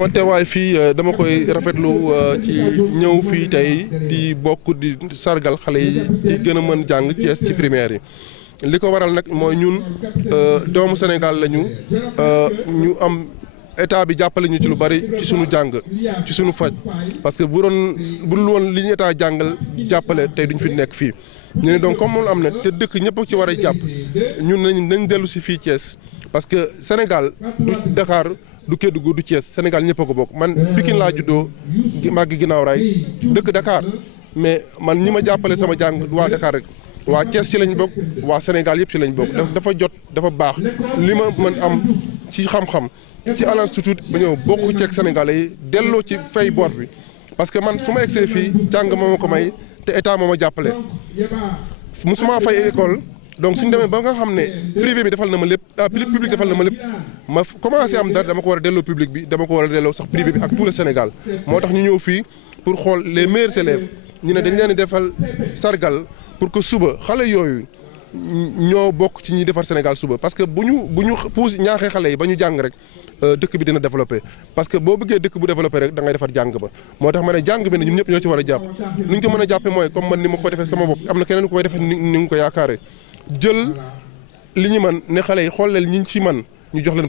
ma teewaay fii dama koy rafetlu ci ñëw fii tey di bokk di sargal xale yi di gën a mën jàng Thiès ci primaire yi li ko waral nag mooy ñun doomu Sénégal lañu ñu am état bi jàppale ñu ci lu bari ci sunu jàng ci sunu faj parce que bu dul woon li ñu état jàngal jàppale tey duñ fi nekk fii ñu ne donc comme moom am na te dëkk ñëpp ci war a jàpp ñun nañ dellu si fii Thiès parce que Sénégal du Dakar du Kédougou du Thiès Sénégal ñëpp a ko bokk man Pikine laa juddoo màgg ginnaaw raay dëkk Dakar mais man ñi ma jàppale sama jàng waa Dakar rek waa Thiès ci lañ bokk waa Sénégal yëpp ci lañ bokk dafa jot dafa baax li ma mën am ci xam-xam ci alal surtout ba ñëw bokk ceeg Sénégalais yi delloo ci fay boor bi parce que man su ma egsee fii jàng moo ma ko may te état moo ma jàppale musuma fay école donc suñu demee ba nga xam ne privé bi defal na ma lépp public defal na ma lépp ma commencé am dara dama ko war a delloo public bi dama ko war a delloo sax privé bi ak tout le Sénégal moo tax ñu ñëw fii pour xool les meilleurs élèves ñu ne dañ leen di defal sargal pour que suba xale yooyu ñoo bokk ci ñi defar Sénégal suba parce que bu ñu pousse ñaaxee xale yi ba ñu jàng rek dëkk bi dina développé parce que boo bëggee dëkk bu développé rek da ngay defar jàng ba moo tax ma ne jàng bi ne ñun ñëpp ñoo ci war a jàpp lu ñu ko mën a jàppe mooy comme man ni ma ko defee sama bopp am na keneen ku koy defee ni nga ko yaakaare jël li ñu man ne xale yi xool leen ñi ci man ñu jox leen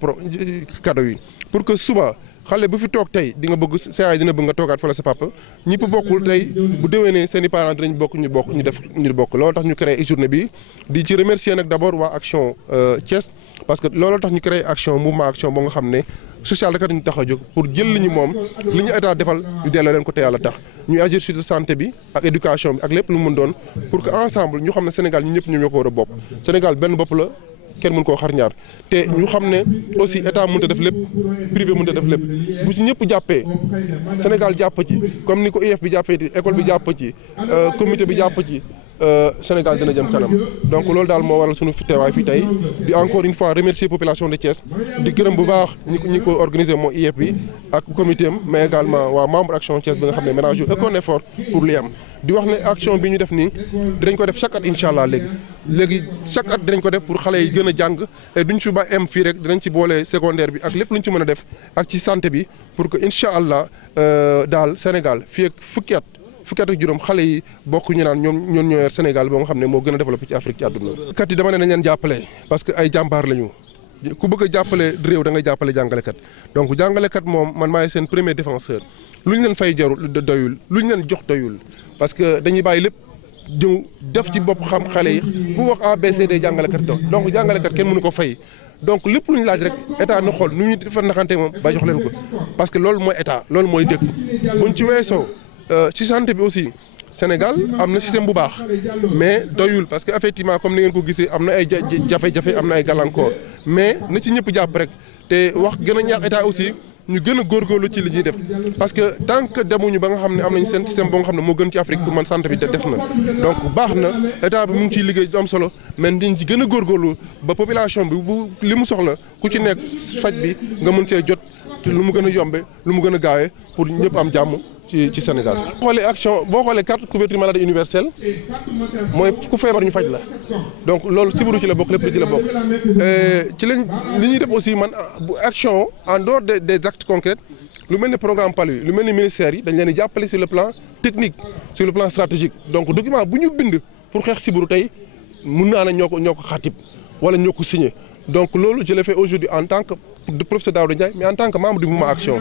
cadeau yi pour que suba xale bu fi toog tey di nga bëgg sa yaay dina bëgg nga toogaat fa la sa papa ñëpp bokkul tey bu déwénee seen i parents dinañ bokk ñu bokk loolu tax ñu créé journée bi di ci remercier nag d'abord waa action Thiès parce que loolu tax ñu créé action mouvement action ba nga xam ne social rek ñu tax a jóg pour jël li ñu moom li ñu état defal ñu delloo leen ko te yàlla tax ñuy agir sur santé bi ak éducation bi ak lépp lu mu mën doon pour que ensemble ñu xam ne Sénégal ñu ñëpp ñoom ñoo ko war a bopp Sénégal benn bopp la kenn mën koo xar ñaar te ñu xam ne aussi état mënut a def lépp privé mënut a def lépp bu ci ñëpp jàppee Sénégal jàpp ci comme ni ko IEF bi jàppee ci école bi jàpp ci comité bi jàpp ci Sénégal dina jëm kanam donc loolu daal moo waral sunu teewaay fii tey di encore une fois remercier population de Thiès di gërëm bu baax ñi ko organisé moo IEF bi ak comité am mais également waa membre action Thiès bi nga xam ne ménage aucun effort pour li am di wax ne action bi ñu def nii dinañ ko def chaque at incha allah léegi chaque at dinañ ko def pour xale yi gën a jàng et duñ ci ba am fii rek dinañ ci boole secondaire bi ak lépp lu ñu ci mën a def ak ci santé bi pour que incha allah daal Sénégal fii ak fukki at ak juróom xale yi bokk ñu naan ñoo yor Sénégal boo nga xam ne moo gën a développé ci Afrique ci àdduna. kat yi dama ne nañ leen jàppale parce que ay jàmbaar lañu ku bëgg a jàppale réew da ngay jàppale jàngalekat donc jàngalekat moom man maay seen premier défenseur lu ñu leen fay jarul doyul lu ñu leen jox doyul parce que dañuy bàyyi lépp jëw def ci bopp xam xale yi bu wax ABCD jàngalekat donc jàngalekat kenn mënu ko fay. donc lépp lu ñu laaj rek état na xool nu ñu fa naxante moom ba jox leen ko parce que loolu mooy état loolu mooy dëkk buñ ci weesoo ci santé bi aussi Sénégal am na système bu baax mais doyul parce que effectivement comme ni ngeen ko gisee am na ay jafe-jafe am na ay gàllankoor mais na ci ñëpp jàpp rek te wax gën a ñaax état aussi ñu gën a góorgóorlu ci li ñuy def parce que tant que demuñu ba nga xam ne am nañ seen système boo nga xam ne moo gën ci Afrique pour man santé bi des na donc baax na état bi mu ngi ciy liggéey am solo mais diñ ci gën a góorgóorlu ba population bi bu li mu soxla ku ci nekk faj bi nga mën see jot lu mu gën a yombe lu mu gën a gaawee pour ñëpp am jàmm ci Sénégal. boo xoolee carte couverture maladie universelle mooy ku feebar ñu faj la donc loolu sibiru ci la bokk lépp ci la bokk ci lañ li ñuy def aussi man bu action en dehors des actes concrets lu mel ni programme PALU lu mel ni ministères yi dañ leen di jàppale sur le plan technique sur le plan stratégique donc document bu ñu bind pour xeex sibiru tey mun naa ne ñoo ko xaatib wala ñoo ko signé donc loolu je l'ai fait aujourd'hui en tant que professeur Daouda Ndiaye mais en tant que membre du mouvement action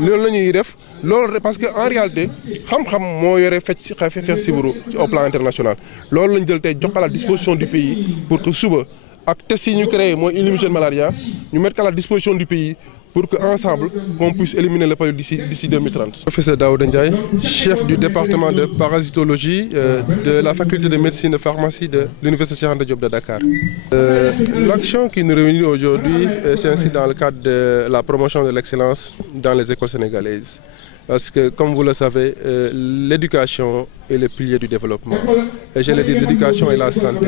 loolu la ñuy def loolu parce que en réalité xam-xam moo yore xeex sibiru au plan international loolu lañ jël tey jox à la disposition du pays pour que suba ak test yi ñu créé mooy éliminer malaria ñu mettre à la disposition du pays pour que ensemble qu'on puisse éliminer le paludisme d'ici 2030. Professeur Daouda Ndiaye, chef du département de parasitologie de la faculté de médecine et pharmacie de l'université Cheikh Anta Diop de Dakar. L'action qui nous réunit aujourd'hui s'inscrit dans le cadre de la promotion de l'excellence dans les écoles sénégalaises. Parce que, comme vous le savez, l'éducation est le pilier du développement. Et je l'ai dit, l'éducation et la santé.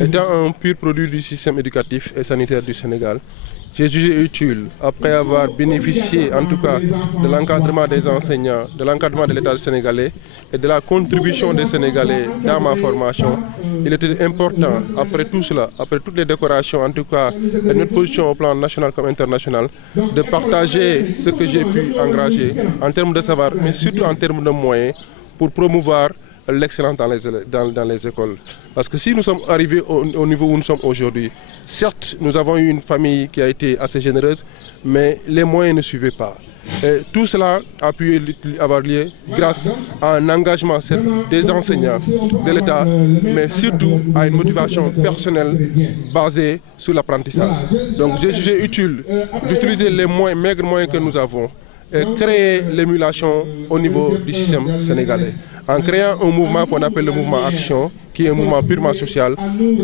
Étant un pur produit du système éducatif et sanitaire du Sénégal, j'ai jugé utile, après avoir bénéficié en tout cas de l'encadrement des enseignants, de l'encadrement de l'État sénégalais et de la contribution des Sénégalais dans ma formation, il était important, après tout cela, après toutes les décorations, en tout cas de notre position au plan national comme international, de partager ce que j'ai pu engager en termes de savoir, mais surtout en termes de moyens pour promouvoir l'excellence dans les écoles. Parce que si nous sommes arrivés au niveau où nous sommes aujourd'hui, certes, nous avons eu une famille qui a été assez généreuse, mais les moyens ne suivaient pas. Et tout cela a pu avoir lieu grâce à un engagement des enseignants, de l'État, mais surtout à une motivation personnelle basée sur l'apprentissage. Donc j'ai jugé utile d'utiliser les maigres moyens que nous avons et créer l'émulation au niveau du système sénégalais, en créant un mouvement qu'on appelle le mouvement Action, qui est un mouvement purement social,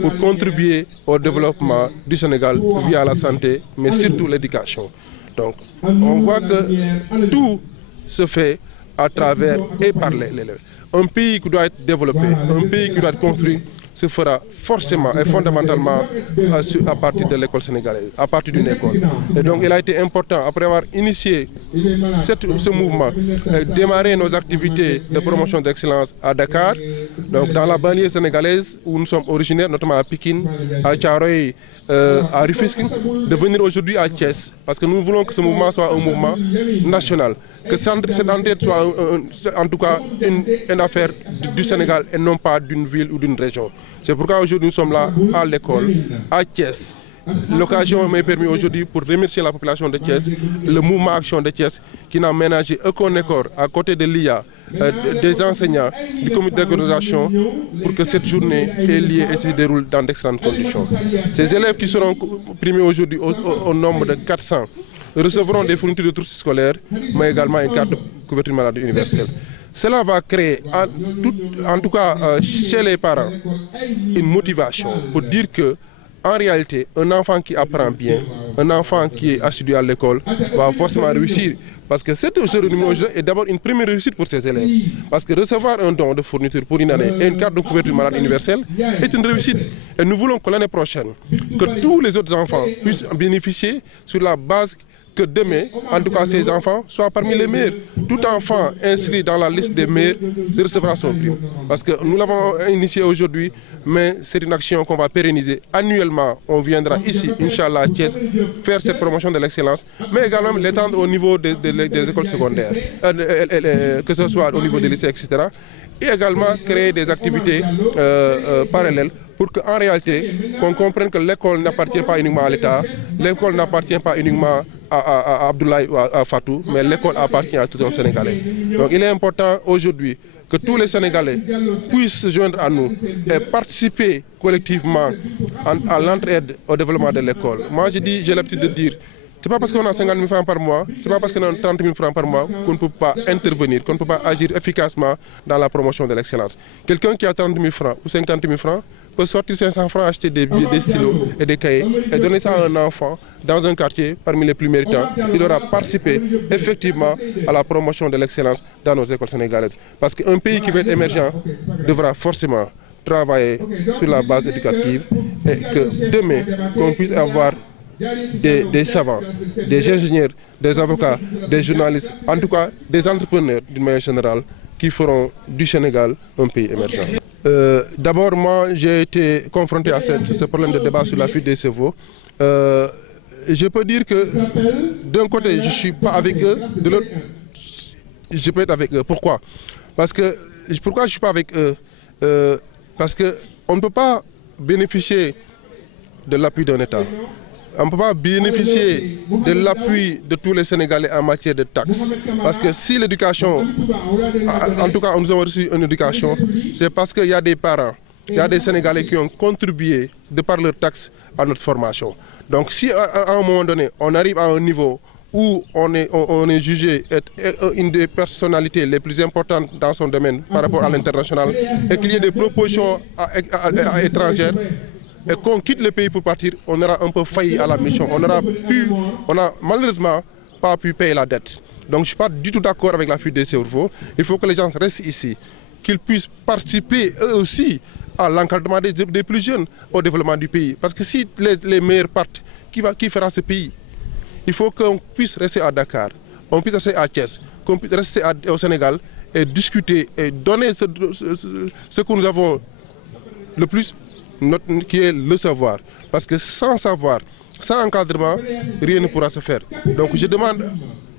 pour contribuer au développement du Sénégal via la santé, mais surtout l'éducation. Donc, on voit que tout se fait à travers et par l'élève. Un pays qui doit être développé, un pays qui doit être construit, se fera forcément et fondamentalement à partir de l'école sénégalaise, à partir d'une école. Et donc il a été important, après avoir initié ce mouvement, démarrer nos activités de promotion d'excellence à Dakar, donc dans la banlieue sénégalaise où nous sommes originaires, notamment à Pikine, à Thiaroye, à Rufisque, de venir aujourd'hui à Thiès, parce que nous voulons que ce mouvement soit un mouvement national, que cette entraide soit en tout cas une affaire du Sénégal et non pas d'une ville ou d'une région. C'est pourquoi aujourd'hui nous sommes là à l'école, à Thiès. L'occasion m'est permis aujourd'hui pour remercier la population de Thiès, le mouvement Action de Thiès, qui n'a ménagé aucun effort à côté de l'IA, des enseignants, du comité d'organisation, pour que cette journée ait lieu et se déroule dans d'excellentes conditions. Ces élèves qui seront primés aujourd'hui au nombre de 400 recevront des fournitures de trousses scolaires, mais également une carte de couverture maladie universelle. Cela va créer, en tout cas chez les parents, une motivation pour dire que, en réalité, un enfant qui apprend bien, un enfant qui est assidu à l'école, va forcément réussir. Parce que cette cérémonie est d'abord une première réussite pour ces élèves. Parce que recevoir un don de fourniture pour une année et une carte de couverture maladie universelle est une réussite. Et nous voulons que l'année prochaine, que tous les autres enfants puissent en bénéficier sur la base que demain, en tout cas ces enfants, soient parmi les meilleurs. Tout enfant inscrit dans la liste des meilleurs recevra son prix. Parce que nous l'avons initié aujourd'hui, mais c'est une action qu'on va pérenniser. Annuellement, on viendra ici, Inch'Allah, à Thiès, faire cette promotion de l'excellence, mais également l'étendre au niveau des écoles secondaires, que ce soit au niveau des lycées, etc. Et également créer des activités parallèles pour qu'en réalité, qu'on comprenne que l'école n'appartient pas uniquement à l'État, l'école n'appartient pas uniquement à Abdoulaye ou à Fatou, mais l'école appartient à tout un Sénégalais. Donc il est important aujourd'hui que tous les Sénégalais puissent se joindre à nous et participer collectivement à l'entraide au développement de l'école. Moi j'ai l'habitude de dire, c'est pas parce qu'on a 50 000 francs par mois, c'est pas parce qu'on a 30 000 francs par mois qu'on ne peut pas intervenir, qu'on ne peut pas agir efficacement dans la promotion de l'excellence. Quelqu'un qui a 30 000 francs ou 50 000 francs peut sortir 500 francs, acheter des stylos et des cahiers et donner ça à un enfant dans un quartier parmi les plus méritants. Il aura participé effectivement à la promotion de l'excellence dans nos écoles sénégalaises. Parce qu'un pays qui veut être émergent devra forcément travailler sur la base éducative et que demain, qu'on puisse avoir des savants, des ingénieurs, des avocats, des journalistes, en tout cas des entrepreneurs d'une manière générale qui feront du Sénégal un pays émergent. D'abord, moi, j'ai été confronté à ce problème de débat sur la fuite des cerveaux. Je peux dire que d'un côté, je ne suis pas avec eux, de l'autre, je peux être avec eux. Pourquoi? Pourquoi je ne suis pas avec eux? Parce qu'on ne peut pas bénéficier de l'appui d'un État. On ne peut pas bénéficier de l'appui de tous les Sénégalais en matière de taxes. Parce que si l'éducation, en tout cas nous avons reçu une éducation, c'est parce qu'il y a des parents, il y a des Sénégalais qui ont contribué de par leurs taxes à notre formation. Donc si à un moment donné, on arrive à un niveau où on est jugé être une des personnalités les plus importantes dans son domaine par rapport à l'international, et qu'il y ait des propositions étrangères, et qu'on quitte le pays pour partir, on aura un peu failli à la mission. On n'a malheureusement pas pu payer la dette. Donc je ne suis pas du tout d'accord avec la fuite des cerveaux. Il faut que les gens restent ici, qu'ils puissent participer eux aussi à l'encadrement des plus jeunes, au développement du pays. Parce que si les meilleurs partent, qui fera ce pays? Il faut qu'on puisse rester à Dakar, on puisse rester à Thiès, qu'on puisse rester au Sénégal et discuter et donner ce que nous avons le plus, qui est le savoir. Parce que sans savoir, sans encadrement, rien ne pourra se faire. Donc je demande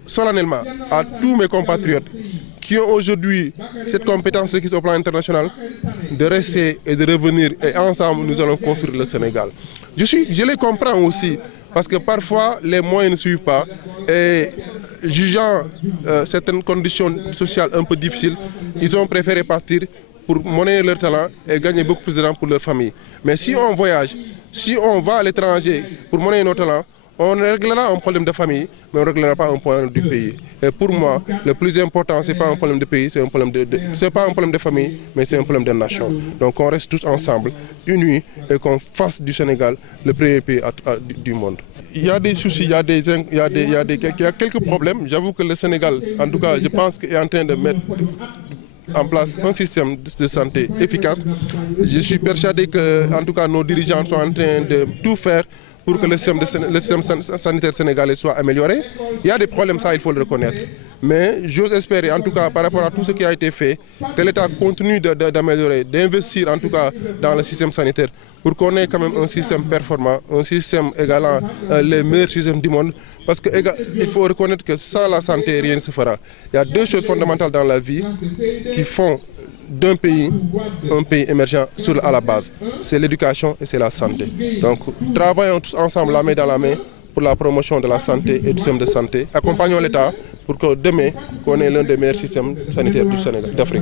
solennellement à tous mes compatriotes qui ont aujourd'hui cette compétence requise au plan international de rester et de revenir, et ensemble nous allons construire le Sénégal. Je les comprends aussi, parce que parfois les moyens ne suivent pas, et jugeant certaines conditions sociales un peu difficiles, ils ont préféré partir pour monnayer leur talent et gagner beaucoup plus d'argent pour leur famille. Mais si on voyage, si on va à l'étranger pour monnayer nos talents, on réglera un problème de famille, mais on ne réglera pas un problème du pays. Et pour moi, le plus important, ce n'est pas un problème de pays, c'est pas un problème de famille, mais c'est un problème de nation. Donc on reste tous ensemble, unis, et qu'on fasse du Sénégal le premier pays du monde. Il y a des soucis, il y a quelques problèmes. J'avoue que le Sénégal, en tout cas, je pense qu'il est en train de mettre en place un système de santé efficace. Je suis persuadé que, en tout cas, nos dirigeants sont en train de tout faire pour que le système sanitaire sénégalais soit amélioré. Il y a des problèmes, ça il faut le reconnaître. Mais j'ose espérer, en tout cas par rapport à tout ce qui a été fait, que l'État continue d'améliorer, d'investir en tout cas dans le système sanitaire, pour qu'on ait quand même un système performant, un système égalant les meilleurs systèmes du monde. Parce qu'il faut reconnaître que sans la santé, rien ne se fera. Il y a deux choses fondamentales dans la vie qui font d'un pays un pays émergent à la base. C'est l'éducation et c'est la santé. Donc travaillons tous ensemble, la main dans la main, pour la promotion de la santé et du système de santé. Accompagnons l'État pour que demain, qu'on ait l'un des meilleurs systèmes sanitaires du Sénégal, d'Afrique.